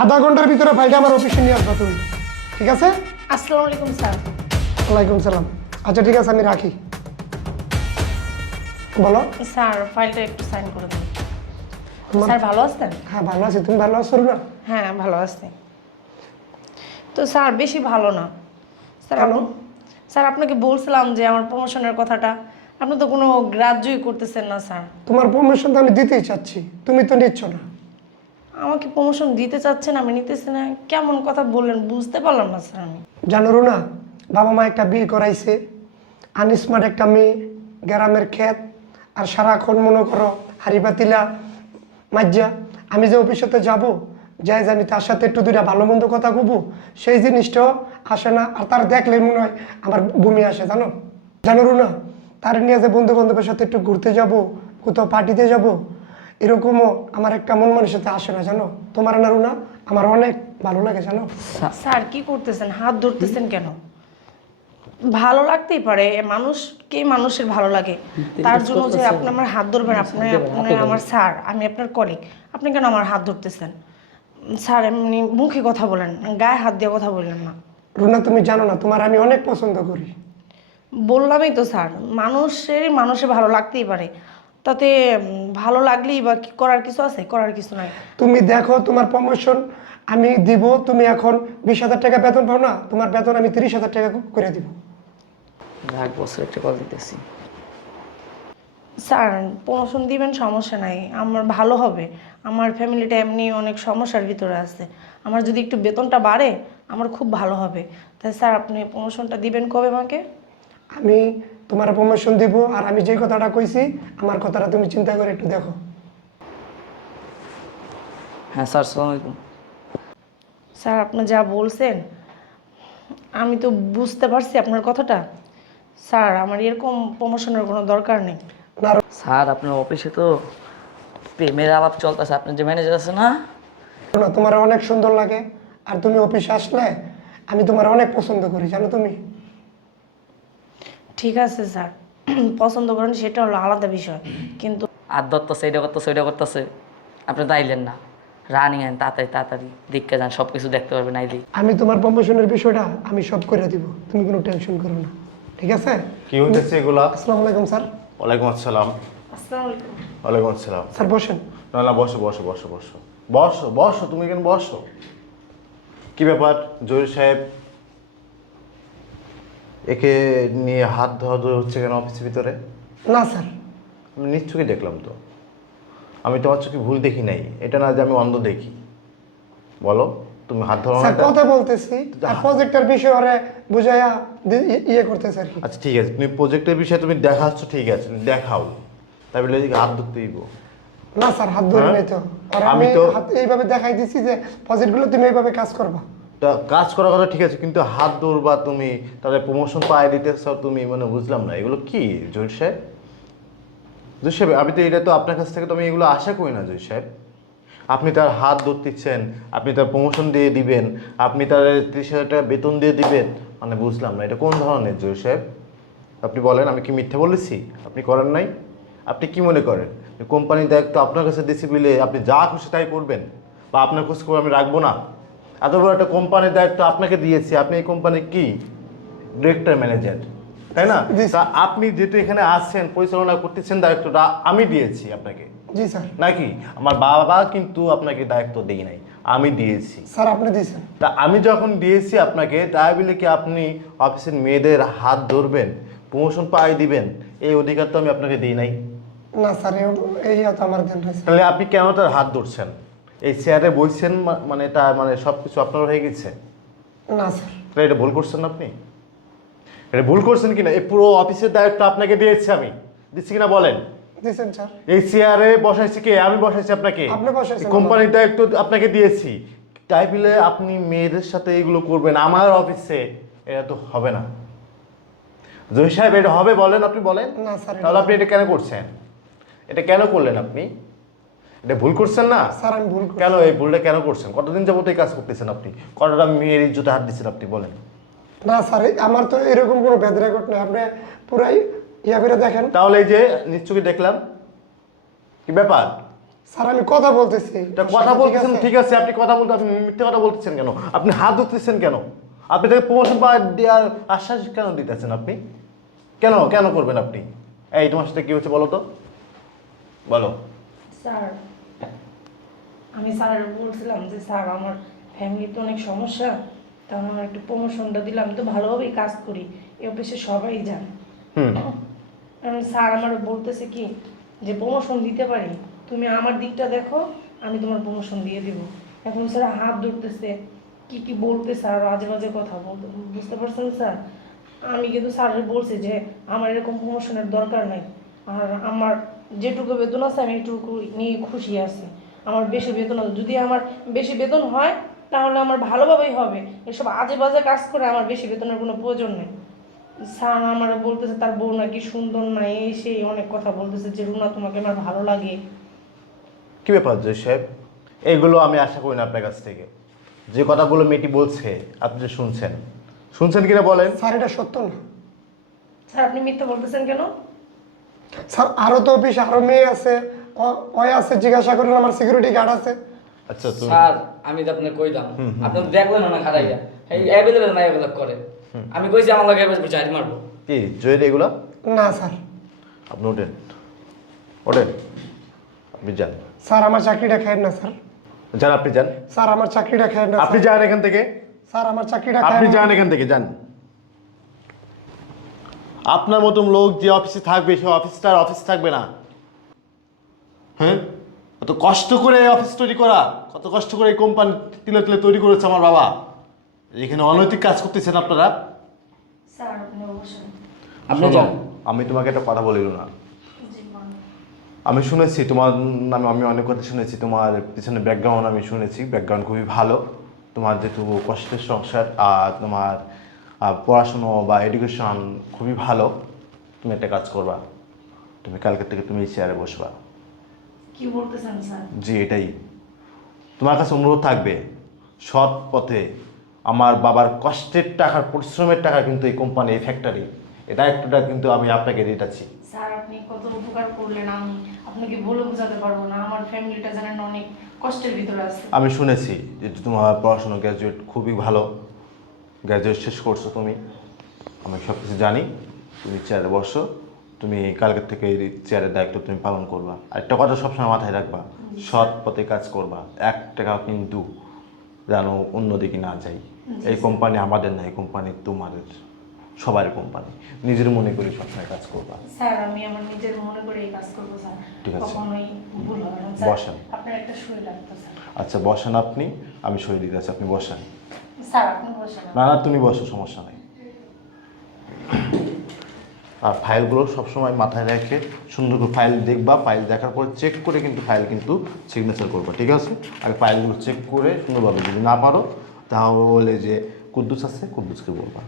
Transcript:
আধা ঘন্টার ভিতরে ফাইলটা আমার অফিসে নিয়ে আসবা তুমি, ঠিক আছে? আসসালামু আলাইকুম স্যার। ওয়ালাইকুম সালাম। আচ্ছা ঠিক আছে, আমি রাখি। বলো। স্যার ফাইলটা একটু সাইন করে দিন। তোমার- স্যার ভালো আছেন? হ্যাঁ ভালো আছি, তুমি ভালো আছো না? হ্যাঁ ভালো আছি। তো স্যার বেশি ভালো না স্যার। কেন? স্যার আপনাকে বলছিলাম যে আমার প্রমোশনের কথাটা, আপনি তো কোনো গ্রাহ্যই করতেছেন না স্যার। তোমার প্রমোশন তো আমি দিতেই চাচ্ছি, তুমি তো নিচ্ছ না। আমাকে প্রমোশন দিতে চাচ্ছেন, আমি নিতেছি না? কেমন কথা বললেন বুঝতে পারলাম না স্যার আমি। জানো না, বাবা মা একটা বিয়ে করাইছে, আনস্মার্ট একটা মেয়ে, গ্রামের ক্ষেত, আর সারাক্ষণ মনে করো হাড়ি পাতিলা মাজ্জা। আমি যে অফিসেতে যাব, যাই যে আমি তার সাথে একটু দুইটা ভালো মন্দ কথা কবো, সেই জিনিসটাও আসে না। আর তার দেখলে মনে হয় আমার বমি আসে, জানো জানো না। তার নিয়ে যে বন্ধু বান্ধবের সাথে একটু ঘুরতে যাব, কোথাও পার্টিতে যাব, এরকমও আমার একটা মন মানুষের সাথে আসে না, জানো। তোমার না রুনা আমার অনেক ভালো লাগে, জানো। স্যার কি করতেছেন, হাত ধরতেছেন কেন? ভালো লাগতেই পারে, মানুষকে মানুষের ভালো লাগে, তার জন্য যে আপনি আমার হাত ধরবেন, আপনি আপনি আমার স্যার, আমি আপনার কলিগ, আপনি কেন আমার হাত ধরতেছেন? স্যার এমনি মুখে কথা বলেন, গায়ে হাত দিয়ে কথা বললেন না। রুনা তুমি জানো না, তোমার আমি অনেক পছন্দ করি। বললামই তো স্যার, মানুষের ভালো লাগতেই পারে, তাতে ভালো লাগলেই বা কি করার কিছু আছে? করার কিছু নাই। তুমি দেখো, তোমার প্রমোশন আমি দিব, তুমি এখন 20,000 টাকা বেতন পাও না, তোমার বেতন আমি 30,000 টাকা করে দিব। এক বছর একটা কল দিতেছি। স্যার প্রমোশন দিবেন, সমস্যা নাই, আমার ভালো হবে। আমার ফ্যামিলিটা এমনি অনেক সমস্যার ভিতরে আছে, আমার যদি একটু বেতনটা বাড়ে আমার খুব ভালো হবে। তাই স্যার আপনি প্রমোশনটা দিবেন কবে আমাকে? আমি তোমার প্রমোশন দিব, আর আমি যে কথাটা কইছি আমার কথাটা তুমি চিন্তা করে একটু দেখো। হ্যাঁ স্যার, আসসালামু আলাইকুম। স্যার আপনি যা বলছেন আমি তো বুঝতে পারছি আপনার কথাটা। স্যার আমার এরকম প্রমোশনের কোনো দরকার নেই। না স্যার আপনার অফিসে তো প্রেমের আলাপ চলতেছে, আপনার যে ম্যানেজার আছে না? রুনা, তোমার অনেক সুন্দর লাগে, আর তুমি অফিসে আসলে আমি তোমার অনেক পছন্দ করি, জানো তুমি। ঠিক আছে স্যার, পছন্দ করেন সেটা হলো আলাদা বিষয়, কিন্তু আর ধরতেছে, এটা করতেছে, ওইটা করতেছে, আপনি তাইলেন না। রানিং আইন তাড়াতাড়ি তাড়াতাড়ি দেখতে যান, সব কিছু দেখতে পারবেন আইলি। আমি তোমার প্রমোশনের বিষয়টা আমি সব করে দিব, তুমি কোনো টেনশন করো না, ঠিক আছে? কি হইতেছে এগুলা? আসসালামু আলাইকুম স্যার। ওয়ালাইকুম আসসালাম। আসসালামু আলাইকুম। ওয়ালাইকুম আসসালাম। স্যার বসেন। না না, বসো বসো বসো বসো বসো বসো, তুমি কেন বসো? কি ব্যাপার জহির সাহেব, একে নিয়ে হাত ধোয়া ধরে হচ্ছে কেন অফিসের ভিতরে? না স্যার। আমি নিশ্চয়ই দেখলাম তো, আমি তোমার চোখে ভুল দেখি নাই, এটা না যে আমি অন্ধ দেখি। বলো, তুমি হাত ধরো না স্যার এটা? কথা বলতেছি, আর প্রজেক্টের বিষয় ওরে বুঝাইয়া ইয়ে করতেছে আর কি। আচ্ছা ঠিক আছে, তুমি প্রজেক্টের বিষয়ে তুমি দেখাচ্ছ, ঠিক আছে তুমি দেখাও, তাই বলে এদিকে হাত ধরতে দিব? না স্যার, হাত ধরে হ্যাঁ? নাই তো, আর আমি আমি তো হাত এইভাবে দেখাই দিছি যে প্রজেক্টগুলো তুমি এইভাবে কাজ করবা। তা কাজ করার কথা ঠিক আছে, কিন্তু হাত ধরবা তুমি, তাহলে প্রমোশন পাই দিতেছ তুমি, মানে বুঝলাম না এগুলো কি জহির সাহেব। জহির সাহেব, আমি তো এটা তো আপনার কাছ থেকে তো আমি এগুলো আশা করি না জহির সাহেব। আপনি তার হাত ধরতেছেন, আপনি তার প্রমোশন দিয়ে দিবেন, আপনি তার 30,000 টাকা বেতন দিয়ে দিবেন, মানে বুঝলাম না এটা কোন ধরনের জহির সাহেব। আপনি বলেন, আমি কি মিথ্যে বলেছি? আপনি করেন নাই? আপনি কি মনে করেন কোম্পানির দায়িত্ব আপনার কাছে দিছি বলে আপনি যা খুশি তাই করবেন, বা আপনার খোঁজ খবর আমি রাখবো না? এত বড় একটা কোম্পানির দায়িত্ব আপনাকে দিয়েছি, আপনি এই কোম্পানির কি ডিরেক্টর ম্যানেজার, তাই না? জি, তা আপনি যেহেতু এখানে আসছেন, পরিচালনা করতেছেন, দায়িত্বটা আমি দিয়েছি আপনাকে, জি স্যার। নাকি আমার বাবা কিন্তু আপনাকে দায়িত্ব দিই নাই, আমি দিয়েছি। স্যার আপনি দিয়েছেন। তা আমি যখন দিয়েছি আপনাকে, তাই বলে কি আপনি অফিসের মেয়েদের হাত ধরবেন, প্রমোশন পাই দিবেন, এই অধিকার তো আমি আপনাকে দিই নাই। না স্যার, এই তো আমার ধ্যান রয়েছে। তাহলে আপনি কেন তার হাত ধরছেন? এই চেয়ারে বসছেন মানে তার মানে সব কিছু আপনার হয়ে গেছে? না স্যার। তাহলে এটা ভুল করছেন না আপনি? এটা ভুল করছেন কিনা? এই পুরো অফিসের দায়িত্ব আপনাকে দিয়েছি আমি, দিচ্ছি কিনা বলেন? দিয়েছেন স্যার। এই চেয়ারে বসাইছি কে? আমি বসাইছি আপনাকে। আপনি বসাইছেন। কোম্পানির দায়িত্ব আপনাকে দিয়েছি, তাই বলে আপনি মেয়েদের সাথে এগুলো করবেন আমার অফিসে? এটা তো হবে না জহির সাহেব, এটা হবে বলেন? আপনি বলেন না স্যার। তাহলে আপনি এটা কেন করছেন? এটা কেন করলেন আপনি? এটা ভুল করছেন না? স্যার আমি ভুল করছি। কেন এই ভুলটা কেন করছেন? কতদিন যাবত এই কাজ করতেছেন আপনি? কতটা মেয়ের ইজ্জতে হাত দিচ্ছেন আপনি বলেন? না স্যার, আমার তো এরকম কোনো ব্যাড রেকর্ড নেই, আপনি পুরাই ইয়া করে দেখেন। তাহলে এই যে নিশ্চয়ই দেখলাম, কি ব্যাপার? স্যার আমি কথা বলতেছি। এটা কথা বলতেছেন ঠিক আছে, আপনি কথা বলতে আপনি মিথ্যে কথা বলতেছেন কেন? আপনি হাত ধরতেছেন কেন? আপনি তাকে প্রমোশন পাওয়ার দেওয়ার আশ্বাস কেন দিতেছেন আপনি? কেন কেন করবেন আপনি? এই তোমার সাথে কি হচ্ছে বলো তো, বলো। স্যার আমি স্যারের বলছিলাম যে স্যার আমার ফ্যামিলিতে অনেক সমস্যা, তখন আমার একটু প্রমোশনটা দিলাম। আমি তো ভালোভাবেই কাজ করি, এই অফিসে সবাই জানে। কারণ স্যার আমার বলতেছে কি যে প্রমোশন দিতে পারি, তুমি আমার দিকটা দেখো, আমি তোমার প্রমোশন দিয়ে দিব। এখন স্যার হাত ধরতেছে, কি কি বলতেছে আর আজে বাজে কথা বলতে, বুঝতে পারছেন স্যার? আমি কিন্তু স্যারের বলছি যে আমার এরকম প্রমোশনের দরকার নাই, আর আমার যেটুকু বেতন আছে আমি এইটুকু নিয়ে খুশি আছি। আমার বেশি বেতন যদি আমার বেশি বেতন হয় তাহলে আমার ভালোভাবেই হবে, এসব আজে বাজে কাজ করে আমার বেশি বেতনের কোনো প্রয়োজন নেই। স্যার আমার বলতেছে তার বউ নাকি সুন্দর না, এই সেই অনেক কথা বলতেছে যে রুনা তোমাকে আমার ভালো লাগে। কি ব্যাপার জয় সাহেব? এইগুলো আমি আশা করি না আপনার কাছ থেকে। যে কথাগুলো মেয়েটি বলছে আপনি যে শুনছেন, শুনছেন কিনা বলেন? স্যার এটা সত্য না। স্যার আপনি মিথ্যা বলতেছেন কেন? স্যার আরো তো অফিসে আরো মেয়ে আছে, ওই আছে, জিজ্ঞাসা করেন, আমার সিকিউরিটি গার্ড আছে। আচ্ছা তুমি স্যার আমি তো আপনাকে কইলাম, আপনি দেখলেন না খারাইয়া এই অ্যাভেলেবল না অ্যাভেলেবল করে। আমি কইছি আমার লগে এবার চাই মারবো। কি জয়ের এগুলো? না স্যার। আপনি ওঠেন, ওঠেন, আপনি যান, স্যার আমার চাকরিটা খায়েন না স্যার। যান আপনি যান, স্যার আমার চাকরিটা খায়েন না আপনি স্যার। যান এখান থেকে, স্যার আমার চাকরিটা আপনি খায়েন যান না। এখান থেকে যান। আপনার মতন লোক যে অফিসে থাকবে সে অফিসটার অফিস থাকবে না। হ্যাঁ, কত কষ্ট করে এই অফিস তৈরি করা, কত কষ্ট করে এই কোম্পানি তিলে তিলে তৈরি করেছে আমার বাবা। এখানে অনৈতিক কাজ করতেছেন আপনারা। স্যার আপনি অবশ্যই আপনি শোনো, যান। আমি তোমাকে একটা কথা বলিল না। জি বলুন। আমি শুনেছি তোমার নামে, আমি অনেক কথা শুনেছি, তোমার পিছনে ব্যাকগ্রাউন্ড আমি শুনেছি, ব্যাকগ্রাউন্ড খুবই ভালো। তোমার যেহেতু কষ্টের সংসার আর তোমার পড়াশুনো বা এডুকেশন খুবই ভালো। তুমি একটা কাজ করবা, তুমি কালকে থেকে তুমি এই চেয়ারে বসবা। কি বলতেছেন স্যার? জি এটাই তোমার কাছে অনুরোধ থাকবে, সৎ পথে আমার বাবার কষ্টের টাকার পরিশ্রমের টাকা কিন্তু এই কোম্পানি, এই ফ্যাক্টরি, এটা একটুটা কিন্তু আমি আপনাকে দিতেছি। স্যার আপনি কত উপকার করলেন, আমি আপনাকে বলে বোঝাতে পারবো না। আমার ফ্যামিলিটা জানেন অনেক কষ্টের ভিতরে আছে। আমি শুনেছি যে তোমার পড়াশোনা গ্র্যাজুয়েট খুবই ভালো, গ্র্যাজুয়েট শেষ করছো তুমি, আমি সব কিছু জানি। তুমি চেয়ারে বসো, তুমি কালকের থেকে এই চেয়ারের দায়িত্ব তুমি পালন করবা। আর একটা কথা সবসময় মাথায় রাখবা, সৎ পথে কাজ করবা, 1 টাকা কিন্তু যেন অন্যদিকে না যাই। এই কোম্পানি আমাদের না, এই কোম্পানি তোমাদের, সবার কোম্পানি। নিজের মনে করে সবসময় কাজ করবা। স্যার আমি আমার নিজের মনে করে এই কাজ করবো স্যার, ঠিক আছে। কখনোই ভুল হবে না বসেন। স্যার। আপনার একটা সই লাগতো স্যার। আচ্ছা বসেন আপনি, আমি সই দিতে আছি, আপনি বসেন। স্যার আপনি বসেন। না না তুমি বসো, সমস্যা নাই। আর ফাইলগুলো সবসময় মাথায় রেখে সুন্দর করে ফাইল দেখবা, ফাইল দেখার পর চেক করে কিন্তু ফাইল কিন্তু সিগনেচার করবা, ঠিক আছে? আগে ফাইলগুলো চেক করে সুন্দরভাবে, যদি না পারো তাহলে যে কুদ্দুস আছে কুদ্দুসকে বলবা।